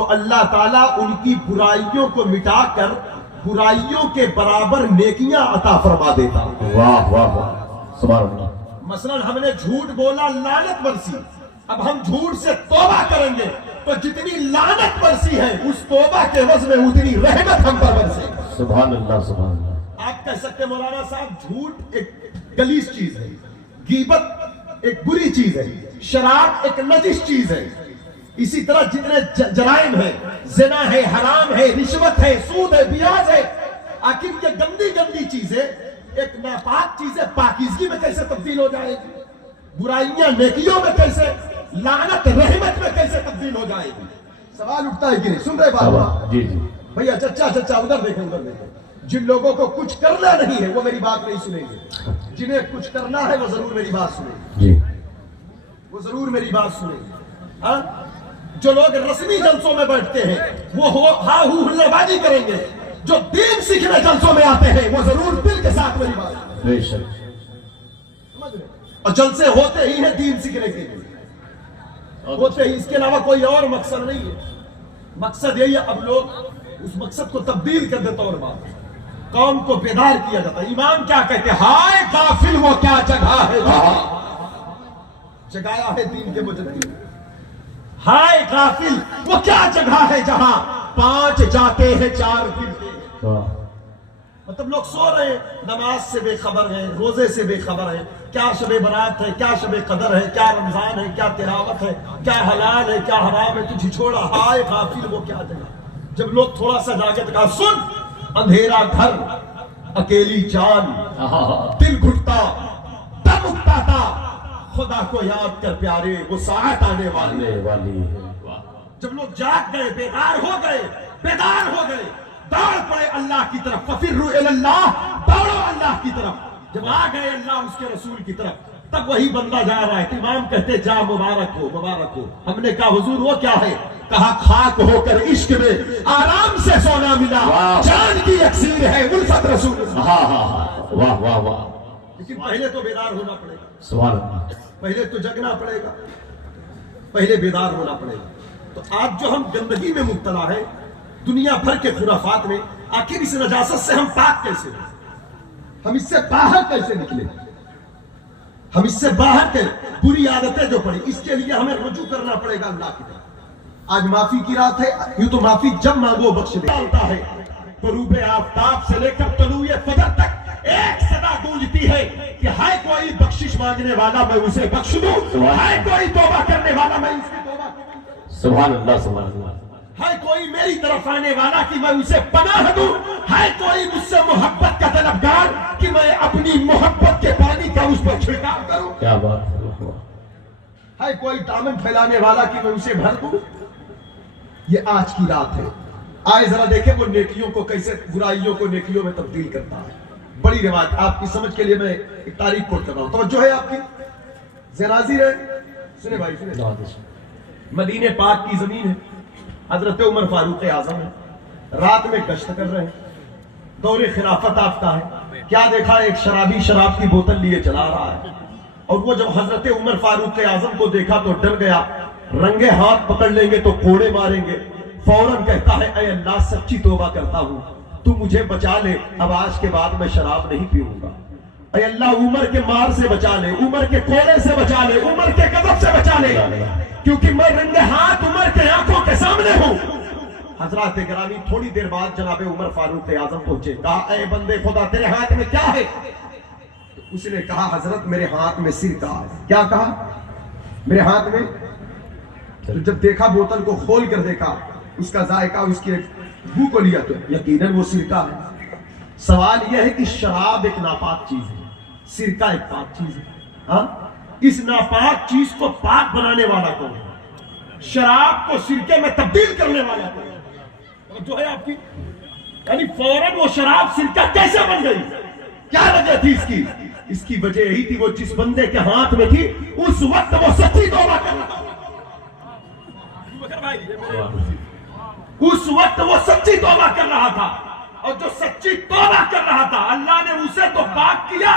تو اللہ تعالیٰ ان کی برائیوں کو مٹا کر برائیوں کے برابر نیکیاں عطا فرما دیتا. واہ واہ واہ سبحان اللہ. مثلا ہم نے جھوٹ بولا لعنت برسی, اب ہم جھوٹ سے توبہ کریں گے تو جتنی لعنت برسی ہے اس توبہ کے عوض میں اتنی رحمت ہم پر برسے. سبحان اللہ سبحان اللہ. آپ کہہ سکتے ہیں مولانا صاحب جھوٹ ایک گلیس چیز ہے, غیبت ایک بری چیز ہے, شراب ایک نجس چیز ہے. اسی طرح جتنے جرائم ہیں, زنا ہے, حرام ہے, رشوت ہے, سود ہے, بیاج ہے, آخر یہ گندی گندی چیزیں ایک ناپاک چیزیں پاکیزگی میں کیسے تبدیل ہو جائے گی؟ برائیاں نیکیوں میں کیسے, لعنت رحمت میں کیسے تبدیل ہو جائے گی؟ سوال اٹھتا ہے کہ نہیں؟ سن رہے بات؟ جی جی بھیا چچا ادھر دیکھیں ادھر دیکھیں. جن لوگوں کو کچھ کرنا نہیں ہے وہ میری بات نہیں سنیں گے, جنہیں کچھ کرنا ہے وہ ضرور میری بات سنیں گے, جی وہ ضرور میری بات سنیں گے. ہاں, جو لوگ رسمی جلسوں میں بیٹھتے ہیں وہ ہاں ہو ہلے بازی کریں گے, جو دین سیکھنے جلسوں میں آتے ہیں وہ ضرور دل کے ساتھ میری بات سنیں گے. بے شک. اور جلسے ہوتے ہی ہیں دین سیکھنے کے لیے, ہوتے ہی, اس کے علاوہ کوئی اور مقصد نہیں ہے. مقصد یہی ہے اب لوگ اس مقصد کو تبدیل کر دیتے اور بات قوم کو بیدار کیا جاتا ہے. امام کیا کہتے ہیں, ہائے غافل وہ کیا جگہ ہے جہاں جگایا ہے دین کے مجدد. ہائے غافل وہ کیا جگہ ہے جہاں 5 جاتے ہیں 4 گرتے. مطلب لوگ سو رہے ہیں, نماز سے بے خبر ہیں, روزے سے بے خبر ہیں, کیا شب برات ہے, کیا شب قدر ہے, کیا رمضان ہے, کیا تلاوت ہے, کیا حلال ہے, کیا حرام ہے, تجھے چھوڑا. ہائے غافل وہ کیا جگہ. جب لوگ تھوڑا سا جاگے تو کہا, سن اندھیرا گھر اکیلی جان, دل گھٹتا دم اٹھتا, خدا کو یاد کر پیارے وہ ساعت آنے والی ہے. جب لوگ جاگ گئے, بیدار ہو گئے, دوڑ پڑے اللہ کی طرف, ففروا الی اللہ, دوڑو اللہ کی طرف. جب آ گئے اللہ اس کے رسول کی طرف تب وہی بندہ جا رہا ہے. امام کہتے جا مبارک ہو مبارک ہو. ہم نے کہا حضور وہ کیا ہے؟ کہا خاک ہو کر عشق میں آرام سے سونا ملا, جان کی اکسیر ہے الفت رسول. واہ واہ واہ. لیکن پہلے تو بیدار ہونا پڑے گا, سبحان اللہ. پہلے تو جگنا پڑے گا, پہلے بیدار ہونا پڑے گا. تو آج جو ہم گندگی میں مبتلا ہے دنیا بھر کے خرافات میں, آخر اس نجاست سے ہم پاک کیسے ہیں؟ ہم اس سے باہر کیسے نکلے؟ ہم اس سے باہر کے بری عادتیں جو پڑی, اس کے لیے ہمیں رجوع کرنا پڑے گا اللہ کی طرف. آج معافی کی رات ہے, یوں تو معافی جب مانگو بخش دے. ہے غروب آفتاب سے لے کر طلوع فجر تک ایک صدا گونجتی ہے کہ ہائے کوئی بخشش مانگنے والا میں اسے بخش دوں, ہائے کوئی توبہ کرنے والا میں اس کی توبہ کروں. سبحان اللہ سبحان اللہ. ہے کوئی میری طرف آنے والا کہ میں اسے پناہ دوں, ہے کوئی مجھ سے محبت کا طلبگار کہ میں اپنی محبت کے پانی کا اس پر چھڑکاو کروں. کیا بات ہے کوئی دامن پھیلانے والا کہ میں اسے بھر دوں. یہ آج کی رات ہے. آئے ذرا دیکھیں وہ نیکیوں کو کیسے, برائیوں کو نیکیوں میں تبدیل کرتا ہے. بڑی روایت آپ کی سمجھ کے لیے میں ایک تاریخ کوٹ کر رہا ہوں, توجہ ہے آپ کی, ذہن حاضر ہے. سنے بھائی سنے, مدینے پاک کی زمین ہے, حضرت عمر فاروق اعظم ہے, رات میں گشت کر رہے ہیں, دور خلافت آفتہ ہے. کیا دیکھا, ایک شرابی شراب کی بوتل لیے چلا رہا ہے, اور وہ جب حضرت عمر فاروق اعظم کو دیکھا تو ڈر گیا, رنگے ہاتھ پکڑ لیں گے تو کوڑے ماریں گے. فوراً کہتا ہے اے اللہ سچی توبہ کرتا ہوں, تو مجھے بچا لے, اب آج کے بعد میں شراب نہیں پیوں گا. اے اللہ عمر کے مار سے بچا لے, عمر کے کوڑے سے بچا لے, عمر کے غضب سے بچا لے, کیونکہ میں رنگے ہاتھ عمر کے آنکھوں کے سامنے ہوں. حضرات گرامی تھوڑی دیر بعد جناب عمر فاروق اعظم پہنچے. کہا اے بندے خدا تیرے ہاتھ میں کیا ہے؟ اس نے کہا حضرت میرے ہاتھ میں سرکہ ہے. کیا کہا؟ میرے ہاتھ میں. تو جب دیکھا بوتل کو کھول کر دیکھا, اس کا ذائقہ, اس کے بو کو لیا تو یقیناً وہ سرکہ ہے. سوال یہ ہے کہ شراب ایک ناپاک چیز ہے, سرکہ ایک پاک چیز ہے. ہاں, اس ناپاک چیز کو پاک بنانے والا کون ہے؟ شراب کو سرکے میں تبدیل کرنے والا کون ہے؟ جو ہے آپ کی, یعنی فوراً وہ شراب سرکہ کیسے بن گئی؟ کیا وجہ تھی اس کی؟ اس کی وجہ یہی تھی, وہ جس بندے کے ہاتھ میں تھی اس وقت وہ سچی توبہ کر رہا تھا. اس وقت وہ سچی توبہ کر رہا تھا, اور جو سچی توبہ کر رہا تھا اللہ نے اسے تو پاک کیا,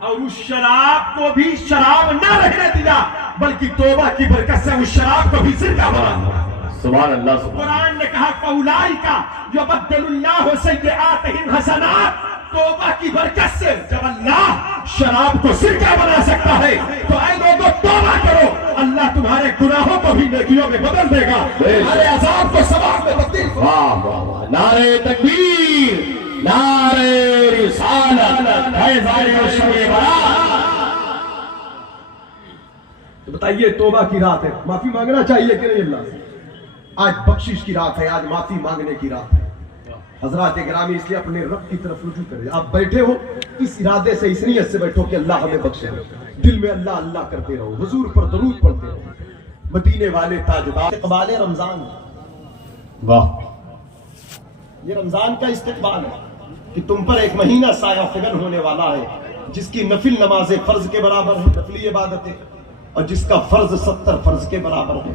اور اس شراب کو بھی شراب نہ رہنے دیا, بلکہ توبہ کی برکت سے اس شراب کو بھی سرکہ بنا. सुभान अल्लाह सुभान कुरान ने कहा फौलाइका युबद्दिलुल्लाहु सय्यिआतिहिम हसनात, तौबा की बरकत से जब अल्लाह शराब को सिरका बना सकता है तो ऐ लोगों तौबा करो, अल्लाह तुम्हारे गुनाहों को भी नेकियों में बदल देगा, तुम्हारे अजाब को सवाब में तब्दील करो। वाह वाह वाह, नारे तकबीर, नारे रिसालत, फैज़ान शब बारात। तो बताइए तौबा की रात है, माफी मांगना चाहिए कि नहीं अल्लाह से? आज बख्शिश की रात है, आज माफी मांगने की रात है। हजरात गिरामी, इसलिए अपने रब की तरफ रुजू करें। आप बैठे हो इस इरादे से, इस नीयत से बैठो कि अल्लाह हमें बख्शे, दिल में अल्लाह अल्लाह करते रहो, हुजूर पर दरूद पढ़ते रहो। मदीने वाले ताजदार, इस्तक़बाल रमजान, वाह, ये रमजान का इस्तक़बाल है कि तुम पर एक महीना साया फिगन होने वाला है, जिसकी नफिल नमाजें फर्ज के बराबर है, नफली इबादतें, और जिसका फर्ज 70 फर्ज के बराबर है,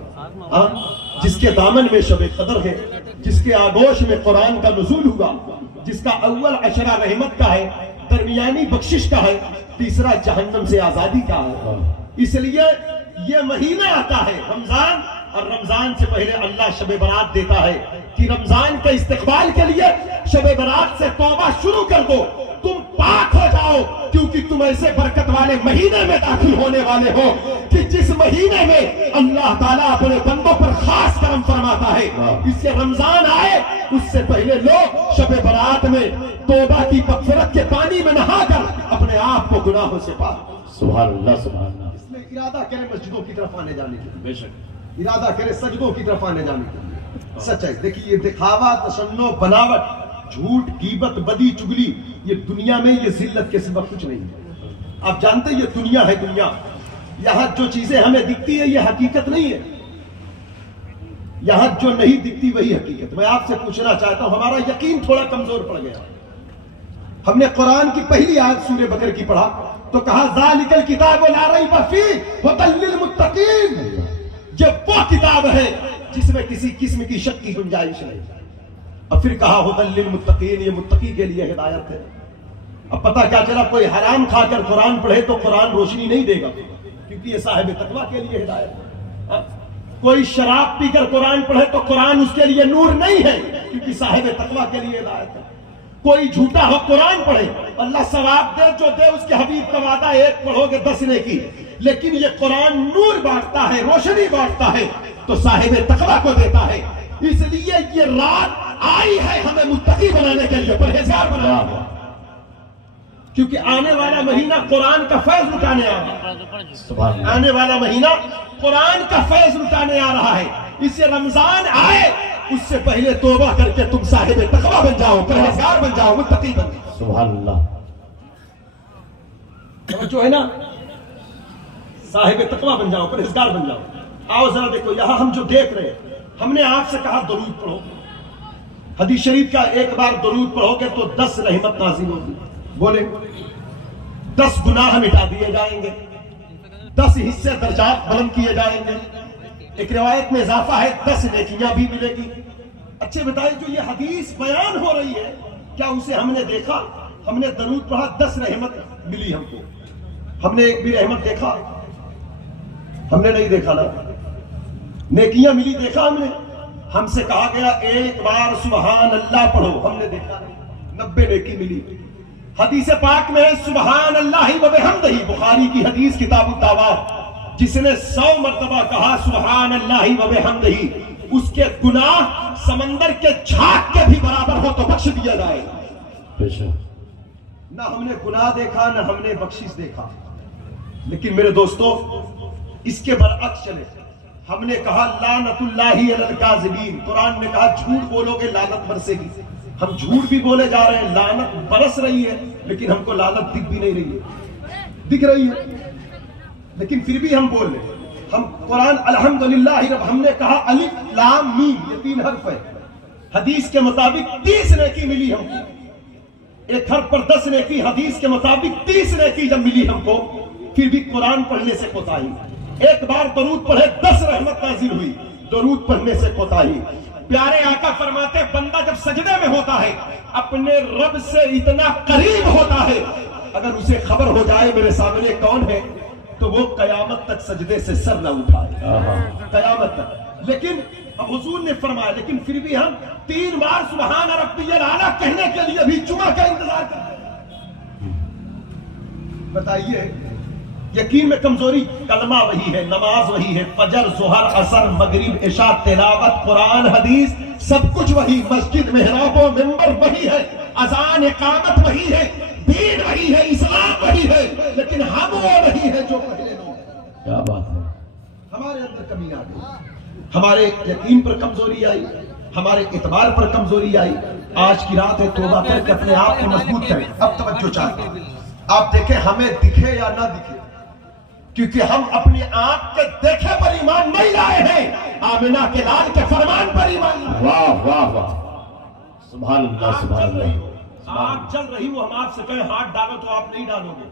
जिसके दामन में शब कदर है, जिसके आगोश में कुरान का नुज़ूल हुआ, जिसका अव्वल अशरा रहमत का है, दरमियानी बख्शिश का है, तीसरा जहन्नम से आजादी का है। इसलिए ये महीना आता है रमजान, और रमजान से पहले अल्लाह शब बरात देता है कि रमजान के इस्तकबाल के लिए शब बरात से तौबा शुरू कर दो, तुम पाक हो जाओ, क्योंकि तुम ऐसे बरकत वाले महीने में दाखिल होने वाले हो कि जिस महीने में अल्लाह ताला अपने बंदों पर खास करम फरमाता है। इससे रमजान आए उससे पहले लोग शब बरात में तौबा की मग़फ़िरत के पानी में नहाकर अपने आप को गुनाहों से पाक। सुभान अल्लाह सुभान अल्लाह। इसलिए इरादा करें मस्जिदों की तरफ आने जाने के लिए, बेशक इरादा करें सजदों की तरफ आने जाने के लिए। सच है, देखिए ये दिखावा, तशन्नो, बनावट, झूठ, गीबत, बदी, चुगली, ये दुनिया में ये जिल्लत के सिवा कुछ नहीं है। आप जानते हैं ये दुनिया है, दुनिया यहाँ जो चीजें हमें दिखती है ये हकीकत नहीं है, यहाँ जो नहीं दिखती वही हकीकत। मैं आपसे पूछना चाहता हूं, हमारा यकीन थोड़ा कमजोर पड़ गया। हमने कुरान की पहली आयत सूरह बकर की पढ़ा तो कहा ज़ालिकल किताबु ला रैब फीह हुदल लिल मुत्तकीन, ये वो किताब है जिसमें किसी किस्म की शक की गुंजाइश नहीं। और फिर कहा हुदल लिल मुत्तकीन, ये मुत्तकी के लिए हिदायत है। अब पता क्या चला, कोई हराम खाकर कुरान पढ़े तो कुरान रोशनी नहीं देगा, क्योंकि ये साहिब तकवा के लिए हिदायत है। कोई शराब पीकर कुरान पढ़े तो कुरान उसके लिए नूर नहीं है, क्योंकि साहिब तकवा के लिए हिदायत है। कोई झूठा हो कुरान पढ़े, अल्लाह सवाब दे जो दे, उसके हबीब का वादा, एक पढ़ोगे 10 नेकी, लेकिन ये कुरान नूर बांटता है, रोशनी बांटता है, तो साहिब तकवा को देता है। इसलिए ये रात आई है हमें मुत्तकी बनाने के लिए, परहेजगार बनाने के लिए, क्योंकि आने वाला महीना कुरान का फैज लुटाने आ रहा है। आने वाला महीना कुरान का फैज लुटाने आ रहा है। इससे रमजान आए उससे पहले तौबा करके तुम साहिब तकवा बन जाओ, परहेजगार बन जाओ, मुत्तकी बन जाओ। सुभान अल्लाह। जो है ना, साहिब तकवा बन जाओ, परहेजगार बन जाओ। आओ जरा देखो, यहां हम जो देख रहे हैं, हमने आपसे कहा दरूद पढ़ो। हदीस शरीफ का एक बार दरूद पढ़ोगे तो 10 रहमत नाज़िल होगी। बोले 10 गुनाह मिटा दिए जाएंगे, 10 हिस्से दर्जात बुलंद किए जाएंगे। एक रिवायत में इजाफा है 10 नेकियां भी मिलेगी। अच्छे बताइए, जो ये हदीस बयान हो रही है, क्या उसे हमने देखा? हमने दरूद पढ़ा, 10 रहमत मिली हमको। हमने एक भी रहमत देखा? हमने नहीं देखा ना। नेकियां मिली देखा हमने? हमसे कहा गया एक बार सुबहान अल्लाह पढ़ो, हमने देखा नहीं। 90 नेकी मिली। हदीस पाक में सुबहान अल्लाह व बिहम्दिही, बुखारी की हदीस किताबुत दावात, जिसने 100 मर्तबा कहा सुबहान अल्लाह व बिहम्दिही, उसके गुनाह समंदर के झाग के भी बराबर हो तो बख्श दिया जाएगा। ना हमने गुनाह देखा, ना हमने बख्शिश देखा। लेकिन मेरे दोस्तों, इसके बरअक्स चले, हमने कहा लानतुल्लाहि अलल काज़िबीन, कुरान ने कहा झूठ बोलोगे लानत बरसेगी। हम झूठ भी बोले जा रहे हैं, लानत बरस रही है, लेकिन हमको लानत दिख भी नहीं रही है, दिख रही है लेकिन फिर भी हम बोल रहे। हम कुरान अल्हम्दुलिल्लाह रब, हमने कहा अलिफ लाम मीम, ये 3 हर्फ है। हदीस के मुताबिक 30 नेकी मिली हमको, एक हर्फ पर 10 नेकी, हदीस के मुताबिक 30 नेकी जब मिली हमको, फिर भी कुरान पढ़ने से कोताही। एक बार दरूद पढ़े 10 रहमत नाजिल हुई, दरूद पढ़ने से कोताही। प्यारे आका फरमाते, बंदा जब सजदे में होता है अपने रब से इतना करीब होता है, अगर उसे खबर हो जाए मेरे सामने कौन है, तो वो कयामत तक सजदे से सर न उठाए, कयामत तक। लेकिन अब हुजूर ने फरमाया, लेकिन फिर भी हम 3 बार सुबहान रब्बियल आला कहने के लिए भी जुमा का इंतजार करते हैं। बताइए, यकीन में कमजोरी, कलमा वही है, नमाज वही है, फजर, जोहर, असर, मगरिब, इशा, तिलावत, कुरान, हदीस, सब कुछ वही, मस्जिद, मेहराबों, मिंबर वही है, अजान, इकामत वही है, दीन वही है, इस्लाम वही है, लेकिन हम वो नहीं है जो पहले लोग हैं। क्या बात है। हमारे अंदर कमी आ गई, हमारे यकीन पर कमजोरी आई, हमारे इतबार पर कमजोरी आई। आज की रात है, तौबा करके अपने आप को मजबूत करें। अब तवज्जो चाहते, आप देखें हमें दिखे या ना दिखे, क्योंकि हम अपनी आंख के देखे पर ईमान नहीं लाए हैं, आमिना के लाल के फरमान पर ईमान लाए। वाह वाह वाह, सुभान अल्लाह सुभान अल्लाह। आग जल रही हो, हम आपसे कहें हाथ डालो तो आप नहीं डालोगे,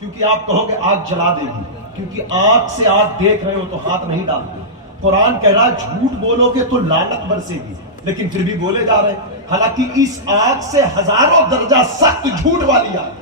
क्योंकि आप कहोगे आग जला देगी, क्योंकि आंख से आग देख रहे हो तो हाथ नहीं डालोगे। कुरान कह रहा है झूठ बोलोगे तो लानत बरसेगी, लेकिन फिर भी बोले जा रहे हैं। हालांकि इस आग से हजारों दर्जा सख्त झूठ वाली आग,